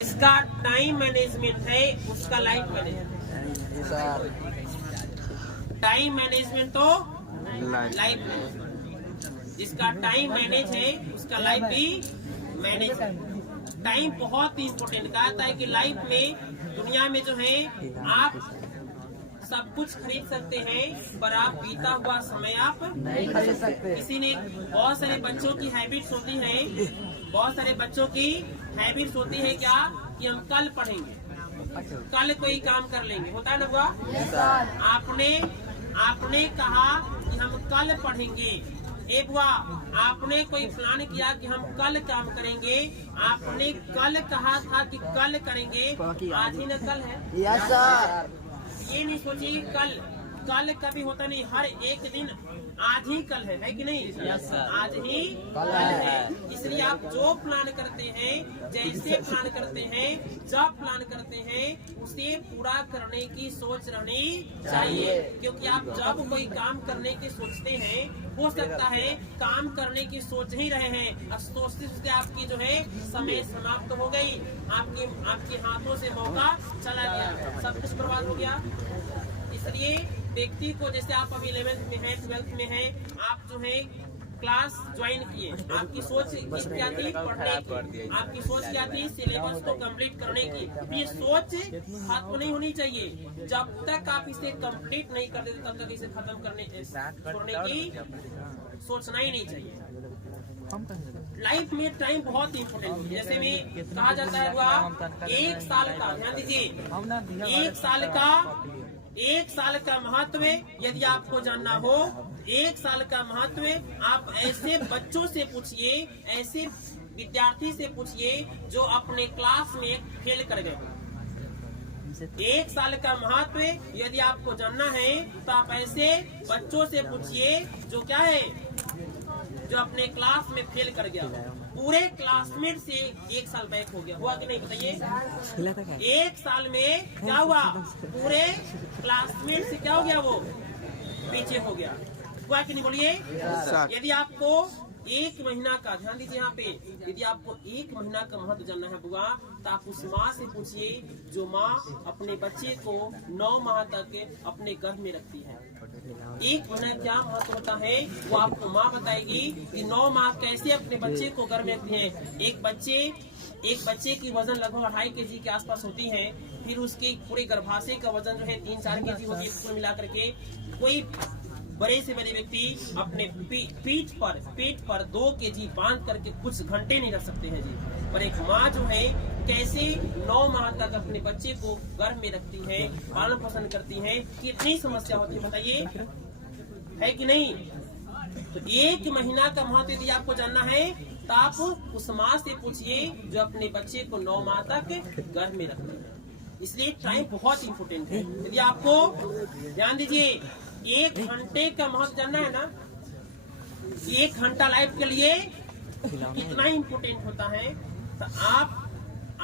इसका time management है, उसका लाइफ मैनेजमेंट। टाइम मैनेजमेंट तो लाइफ मैनेजमेंट। जिसका टाइम मैनेज है उसका लाइफ भी मैनेज है। टाइम बहुत ही इम्पोर्टेंट कहता है कि लाइफ में दुनिया में जो है आप सब कुछ खरीद सकते हैं पर आप बीता हुआ समय आप नहीं खरीद सकते। किसी ने बहुत सारे बच्चों की हैबिट्स होती हैं, बहुत सारे बच्चों की हैबिट्स होती है क्या कि हम कल पढ़ेंगे, कल कोई काम कर लेंगे, होता है ना बुआ? आपने कहा कि हम कल पढ़ेंगे। ए बुआ, आपने कोई प्लान किया कि हम कल काम करेंगे, आपने कल कहा था कि कल करेंगे, आज ही न कल है। Yes sir. ये नहीं सोचिए कल कभी होता नहीं, हर एक दिन आज ही कल है कि नहीं? Yes sir. आज ही कल है। इसलिए आप जो प्लान करते हैं, जैसे प्लान करते हैं, जब प्लान करते हैं, उसे पूरा करने की सोच रहनी चाहिए। क्योंकि आप जब कोई काम करने की सोचते हैं, हो सकता है काम करने की सोच ही रहे हैं, अब सोचते सोचते आपकी जो है समय समाप्त हो गई, आपके हाथों से मौका चला गया, सब कुछ बर्बाद हो गया। इसलिए व्यक्ति को, जैसे आप अभी 11th में हैं, 12th में हैं, आप जो है क्लास ज्वाइन किए, आपकी सोच क्या थी? पढ़ने की। आपकी सोच क्या थी? सिलेबस को कंप्लीट करने की। ये सोच खत्म नहीं होनी चाहिए। जब तक आप इसे कंप्लीट नहीं कर देते तब तक इसे खत्म छोड़ने की सोचना ही नहीं चाहिए। लाइफ में टाइम बहुत इम्पोर्टेंट है। जैसे में कहा जाता है हुआ 1 साल का, ध्यान दीजिए, 1 साल का महत्व यदि आपको जानना हो, 1 साल का महत्व आप ऐसे बच्चों से पूछिए, ऐसे विद्यार्थी से पूछिए जो अपने क्लास में फेल कर गए। 1 साल का महत्व यदि आपको जानना है तो आप ऐसे बच्चों से पूछिए जो क्या है, जो अपने क्लास में फेल कर गया, पूरे क्लासमेट से 1 साल बैक हो गया। हुआ कि नहीं बताइए? 1 साल में क्या हुआ? पूरे क्लासमेट से क्या हो गया? वो पीछे हो गया। हुआ कि नहीं बोलिए? यदि आपको 1 महीना का, ध्यान दीजिए यहाँ पे, यदि आपको 1 महीना का महत्व जानना है बुआ, तो आप उस माँ से पूछिए जो माँ अपने बच्चे को 9 माह तक अपने गर्भ में रखती है। 1 महीना क्या महत्व होता है वो आपको माँ बताएगी कि 9 माह कैसे अपने बच्चे को गर्भ में रखती है। एक बच्चे की वजन लगभग 2.5 kg के आसपास होती है। फिर उसके पूरे गर्भाशय का वजन जो है 3-4 kg होती है। कुल मिलाकर के कोई बड़े से बड़े व्यक्ति अपने पेट पर 2 kg बांध करके कुछ घंटे नहीं रख सकते हैं जी। पर एक माँ जो है कैसे 9 माह तक अपने बच्चे को गर्भ में रखती है, पालन पोषण करती है, कितनी समस्या होती है बताइए, है कि नहीं? तो 1 महीना का महत्व यदि आपको जानना है तो आप उस माँ से पूछिए जो अपने बच्चे को 9 माह तक गर्भ में रखती है। इसलिए टाइम बहुत इम्पोर्टेंट है। यदि आपको, ध्यान दीजिए, 1 घंटे का महत्व जानना है ना, 1 घंटा लाइफ के लिए कितना इम्पोर्टेंट होता है, तो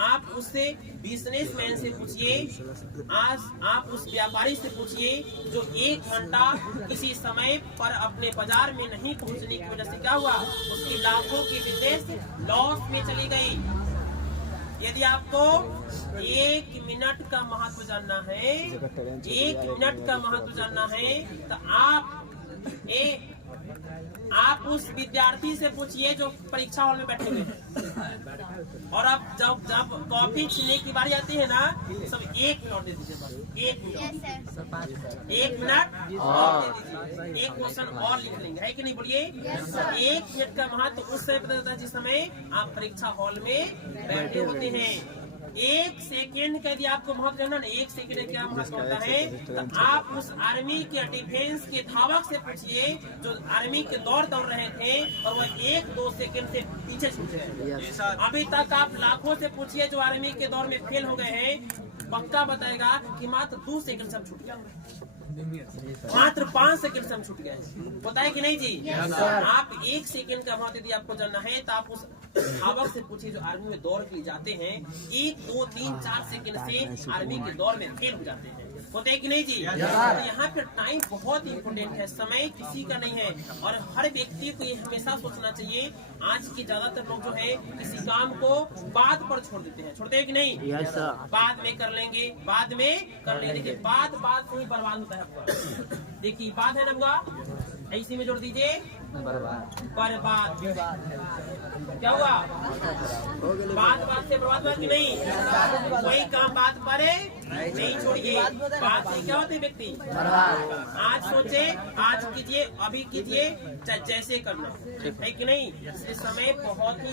आप उससे बिजनेसमैन से पूछिए, आज आप उस व्यापारी से पूछिए जो 1 घंटा किसी समय पर अपने बाजार में नहीं पहुंचने की वजह से क्या हुआ, उसकी लाखों की बिजनेस लॉस में चली गई। यदि आपको 1 मिनट का महत्व जानना है, 1 मिनट का महत्व जानना है, तो आप उस विद्यार्थी से पूछिए जो परीक्षा हॉल में बैठे हुए हैं, और अब जब कॉपी छीनने की बारी आती है ना, सब 1 मिनट दे दीजिए, बस 1 मिनट, 1 मिनट और दे दीजिए, 1 क्वेश्चन और लिख लेंगे, है कि नहीं बोलिए? 1 मिनट का महत्व उस समय पता चलता है जिस समय आप परीक्षा हॉल में बैठे होते हैं। 1 सेकेंड का यदि आपको महत्व करना ना, 1 सेकेंड का क्या महत्व होता है, तो आप उस आर्मी के डिफेंस के धावक से पूछिए जो आर्मी के दौड़ रहे थे और वो 1-2 सेकेंड से पीछे छूट गए। अभी तक आप लाखों से पूछिए जो आर्मी के दौर में फेल हो गए हैं, पक्का बताएगा कि मात्र 2 सेकेंड से हम छूट गया, मात्र 5 सेकेंड से हम छूट गए। बताए कि नहीं जी? आप 1 सेकेंड का महत्व यदि आपको जानना है तो आप उस धावक से पूछिए जो आर्मी में दौड़ के जाते हैं, 1, 2, 3, 4 सेकेंड से आर्मी के दौर में फेल हो जाते हैं। होते हैं कि नहीं जी? तो यहाँ पे टाइम बहुत इम्पोर्टेंट है, समय किसी का नहीं है और हर व्यक्ति को ये हमेशा सोचना चाहिए। आज के ज्यादातर लोग जो है किसी काम को बाद पर छोड़ देते हैं, छोड़ते हैं कि नहीं? बाद में कर लेंगे, बाद में कर लेंगे। देखिए बात से ही बर्बाद होता है आपका। देखिए बात है ना, इसी में जोड़ दीजिए बर्बाद। क्या हुआ? बात से बर्बाद हुआ कि नहीं? कोई काम बात पर नहीं छोड़िए। बात से क्या होते व्यक्ति? आज सोचे, आज कीजिए, अभी कीजिए, जैसे करना है कि नहीं? इसलिए समय बहुत ही